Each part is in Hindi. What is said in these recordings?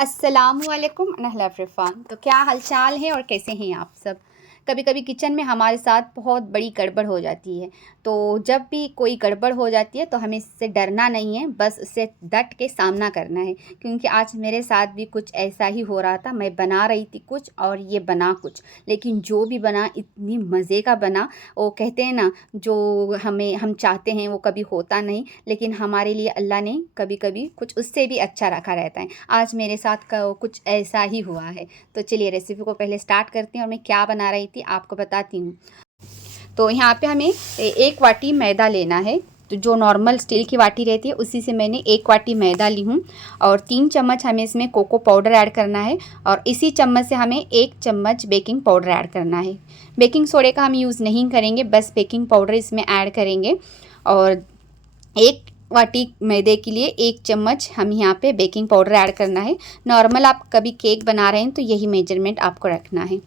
अस्सलामुअलैकुम अनहला फ़िरफ़ान। तो क्या हालचाल है और कैसे हैं आप सब। कभी कभी किचन में हमारे साथ बहुत बड़ी गड़बड़ हो जाती है। तो जब भी कोई गड़बड़ हो जाती है तो हमें इससे डरना नहीं है, बस उससे डट के सामना करना है। क्योंकि आज मेरे साथ भी कुछ ऐसा ही हो रहा था। मैं बना रही थी कुछ और ये बना कुछ, लेकिन जो भी बना इतनी मज़े का बना। वो कहते हैं ना, जो हम चाहते हैं वो कभी होता नहीं, लेकिन हमारे लिए अल्लाह ने कभी कभी कुछ उससे भी अच्छा रखा रहता है। आज मेरे साथ कुछ ऐसा ही हुआ है। तो चलिए रेसिपी को पहले स्टार्ट करते हैं और मैं क्या बना रही थी आपको बताती हूँ। तो यहाँ पे हमें 1 वाटी मैदा लेना है। तो जो नॉर्मल स्टील की वाटी रहती है उसी से मैंने 1 वाटी मैदा ली हूँ। और 3 चम्मच हमें इसमें कोको पाउडर ऐड करना है। और इसी चम्मच से हमें 1 चम्मच बेकिंग पाउडर ऐड करना है। बेकिंग सोडे का हम यूज़ नहीं करेंगे, बस बेकिंग पाउडर इसमें ऐड करेंगे। और 1 वाटी मैदे के लिए 1 चम्मच हम यहाँ पे बेकिंग पाउडर ऐड करना है। नॉर्मल आप कभी केक बना रहे हैं तो यही मेजरमेंट आपको रखना है।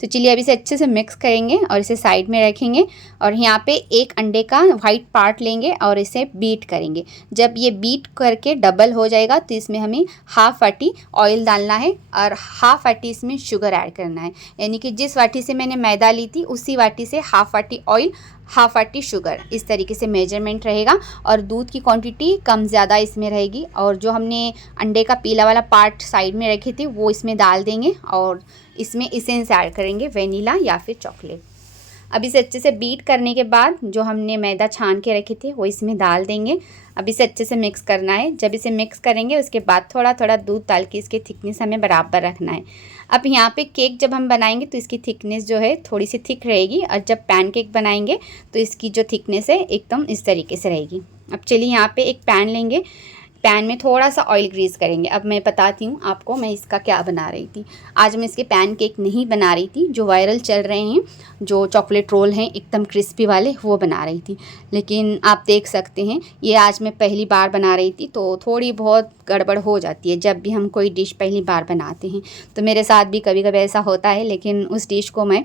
तो चलिए अब इसे अच्छे से मिक्स करेंगे और इसे साइड में रखेंगे। और यहाँ पे 1 अंडे का वाइट पार्ट लेंगे और इसे बीट करेंगे। जब ये बीट करके डबल हो जाएगा तो इसमें हमें हाफ़ वाटी ऑयल डालना है और हाफ़ वाटी इसमें शुगर ऐड करना है। यानी कि जिस वाटी से मैंने मैदा ली थी उसी वाटी से हाफ़ वाटी ऑयल, हाफ़ वाटी शुगर, इस तरीके से मेजरमेंट रहेगा। और दूध की क्वांटिटी कम ज़्यादा इसमें रहेगी। और जो हमने अंडे का पीला वाला पार्ट साइड में रखे थे वो इसमें डाल देंगे और इसमें इसेंस ऐड करेंगे, वेनीला या फिर चॉकलेट। अब इसे अच्छे से बीट करने के बाद जो हमने मैदा छान के रखे थे वो इसमें डाल देंगे। अब इसे अच्छे से मिक्स करना है। जब इसे मिक्स करेंगे उसके बाद थोड़ा थोड़ा दूध डाल के इसकी थिकनेस हमें बराबर रखना है। अब यहाँ पे केक जब हम बनाएंगे तो इसकी थिकनेस जो है थोड़ी सी थिक रहेगी, और जब पैन केक बनाएंगे तो इसकी जो थिकनेस है एकदम इस तरीके से रहेगी। अब चलिए यहाँ पे एक पैन लेंगे, पैन में थोड़ा सा ऑयल ग्रीस करेंगे। अब मैं बताती हूँ आपको मैं इसका क्या बना रही थी। आज मैं इसके पैन केक नहीं बना रही थी, जो वायरल चल रहे हैं, जो चॉकलेट रोल हैं एकदम क्रिस्पी वाले, वो बना रही थी। लेकिन आप देख सकते हैं ये आज मैं पहली बार बना रही थी, तो थोड़ी बहुत गड़बड़ हो जाती है जब भी हम कोई डिश पहली बार बनाते हैं। तो मेरे साथ भी कभी कभी ऐसा होता है, लेकिन उस डिश को मैं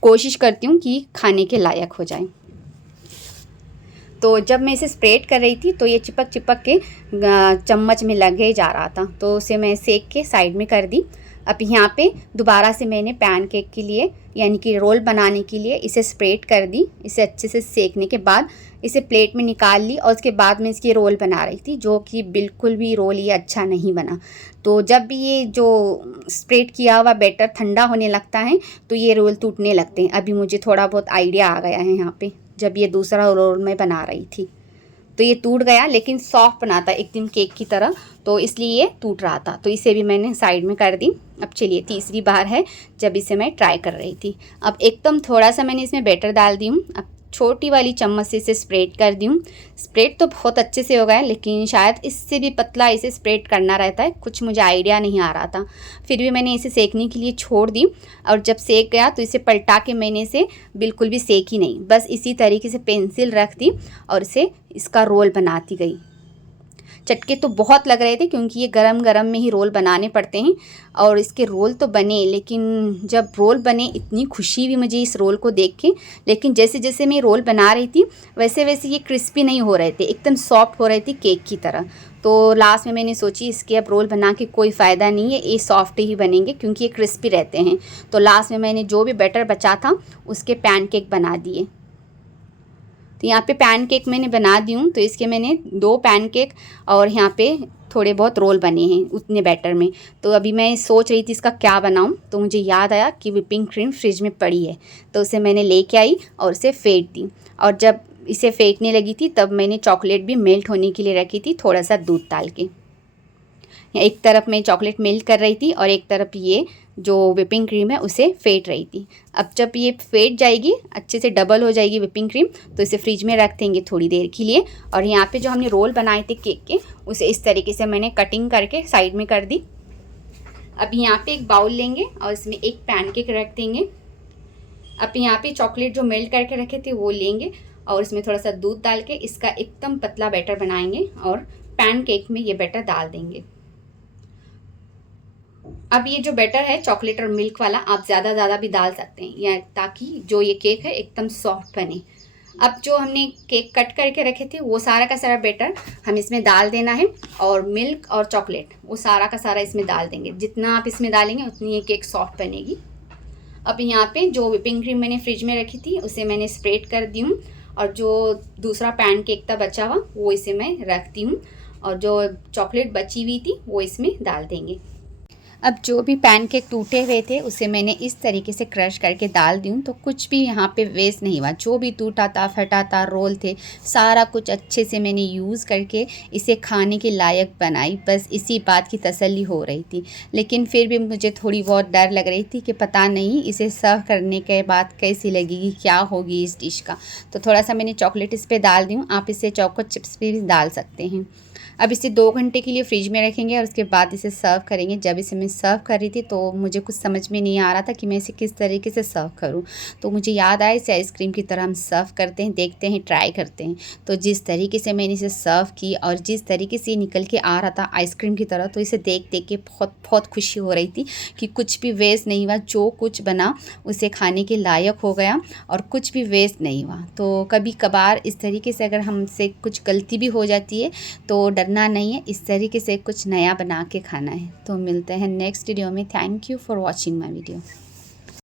कोशिश करती हूँ कि खाने के लायक हो जाए। तो जब मैं इसे स्प्रेड कर रही थी तो ये चिपक चिपक के चम्मच में लगे जा रहा था, तो उसे मैं सेक के साइड में कर दी। अब यहाँ पे दोबारा से मैंने पैन केक के लिए यानी कि रोल बनाने के लिए इसे स्प्रेड कर दी। इसे अच्छे से सेकने के बाद इसे प्लेट में निकाल ली और उसके बाद मैं इसकी रोल बना रही थी, जो कि बिल्कुल भी रोल ये अच्छा नहीं बना। तो जब भी ये जो स्प्रेड किया हुआ बैटर ठंडा होने लगता है तो ये रोल टूटने लगते हैं। अभी मुझे थोड़ा बहुत आइडिया आ गया है यहाँ पे, जब ये दूसरा रोल मैं बना रही थी तो ये टूट गया, लेकिन सॉफ्ट बना था एकदम केक की तरह, तो इसलिए ये टूट रहा था। तो इसे भी मैंने साइड में कर दी। अब चलिए तीसरी बार है जब इसे मैं ट्राई कर रही थी। अब एकदम थोड़ा सा मैंने इसमें बैटर डाल दी हूँ। अब छोटी वाली चम्मच से इसे स्प्रेड कर दी हूँ। स्प्रेड तो बहुत अच्छे से हो गया है, लेकिन शायद इससे भी पतला इसे स्प्रेड करना रहता है, कुछ मुझे आइडिया नहीं आ रहा था। फिर भी मैंने इसे सेकने के लिए छोड़ दी। और जब सेक गया तो इसे पलटा के मैंने इसे बिल्कुल भी सेकी नहीं, बस इसी तरीके से पेंसिल रख दी और इसे इसका रोल बनाती गई। चटके तो बहुत लग रहे थे क्योंकि ये गरम गरम में ही रोल बनाने पड़ते हैं। और इसके रोल तो बने, लेकिन जब रोल बने इतनी खुशी हुई मुझे इस रोल को देख के। लेकिन जैसे जैसे मैं रोल बना रही थी वैसे वैसे ये क्रिस्पी नहीं हो रहे थे, एकदम सॉफ्ट हो रहे थे केक की तरह। तो लास्ट में मैंने सोची इसके अब रोल बना के कोई फ़ायदा नहीं है, ये सॉफ्ट ही बनेंगे क्योंकि ये क्रिस्पी रहते हैं। तो लास्ट में मैंने जो भी बैटर बचा था उसके पैन केक बना दिए। तो यहाँ पे पैन केक मैंने बना दी हूँ। तो इसके मैंने 2 पैन केक और यहाँ पे थोड़े बहुत रोल बने हैं उतने बैटर में। तो अभी मैं सोच रही थी इसका क्या बनाऊँ, तो मुझे याद आया कि व्हिपिंग क्रीम फ्रिज में पड़ी है, तो उसे मैंने लेके आई और उसे फेंट दी। और जब इसे फेंटने लगी थी तब मैंने चॉकलेट भी मेल्ट होने के लिए रखी थी, थोड़ा सा दूध डाल के। एक तरफ मैं चॉकलेट मेल्ट कर रही थी और एक तरफ ये जो व्हिपिंग क्रीम है उसे फेंट रही थी। अब जब ये फेंट जाएगी, अच्छे से डबल हो जाएगी व्हिपिंग क्रीम, तो इसे फ्रिज में रख देंगे थोड़ी देर के लिए। और यहाँ पे जो हमने रोल बनाए थे केक के, उसे इस तरीके से मैंने कटिंग करके साइड में कर दी। अब यहाँ पे एक बाउल लेंगे और इसमें एक पैन केक रख देंगे। अब यहाँ पे चॉकलेट जो मेल्ट करके रखे थे वो लेंगे और इसमें थोड़ा सा दूध डाल के इसका एकदम पतला बैटर बनाएंगे और पैन केक में ये बैटर डाल देंगे। अब ये जो बैटर है चॉकलेट और मिल्क वाला, आप ज़्यादा भी डाल सकते हैं या ताकि जो ये केक है एकदम सॉफ्ट बने। अब जो हमने केक कट करके रखे थे वो सारा का सारा बैटर हम इसमें डाल देना है, और मिल्क और चॉकलेट वो सारा का सारा इसमें डाल देंगे। जितना आप इसमें डालेंगे उतनी ये केक सॉफ्ट बनेगी। अब यहाँ पे जो व्हिपिंग क्रीम मैंने फ्रिज में रखी थी उसे मैंने स्प्रेड कर दी हूँ, और जो दूसरा पैन केक था बचा हुआ वो इसे मैं रखती हूँ, और जो चॉकलेट बची हुई थी वो इसमें डाल देंगे। अब जो भी पैनकेक टूटे हुए थे उसे मैंने इस तरीके से क्रश करके डाल दी हूँ, तो कुछ भी यहाँ पे वेस्ट नहीं हुआ। जो भी टूटा था, फटा था, रोल थे, सारा कुछ अच्छे से मैंने यूज़ करके इसे खाने के लायक बनाई। बस इसी बात की तसल्ली हो रही थी, लेकिन फिर भी मुझे थोड़ी बहुत डर लग रही थी कि पता नहीं इसे सर्व करने के बाद कैसी लगेगी, क्या होगी इस डिश का। तो थोड़ा सा मैंने चॉकलेट इस पर डाल दी हूँ, आप इसे चॉको चिप्स पे भी डाल सकते हैं। अब इसे 2 घंटे के लिए फ्रिज में रखेंगे और उसके बाद इसे सर्व करेंगे। जब इसे मैं सर्व कर रही थी तो मुझे कुछ समझ में नहीं आ रहा था कि मैं इसे किस तरीके से सर्व करूं, तो मुझे याद आया इसे आइसक्रीम की तरह हम सर्व करते हैं, देखते हैं, ट्राई करते हैं। तो जिस तरीके से मैंने इसे सर्व की और जिस तरीके से निकल के आ रहा था आइसक्रीम की तरह, तो इसे देख देख के बहुत बहुत खुशी हो रही थी कि कुछ भी वेस्ट नहीं हुआ। जो कुछ बना उसे खाने के लायक हो गया और कुछ भी वेस्ट नहीं हुआ। तो कभी कभार इस तरीके से अगर हमसे कुछ गलती भी हो जाती है तो डरना नहीं है, इस तरीके से कुछ नया बना के खाना है। तो मिलते हैं नेक्स्ट वीडियो में। Thank you for watching my video.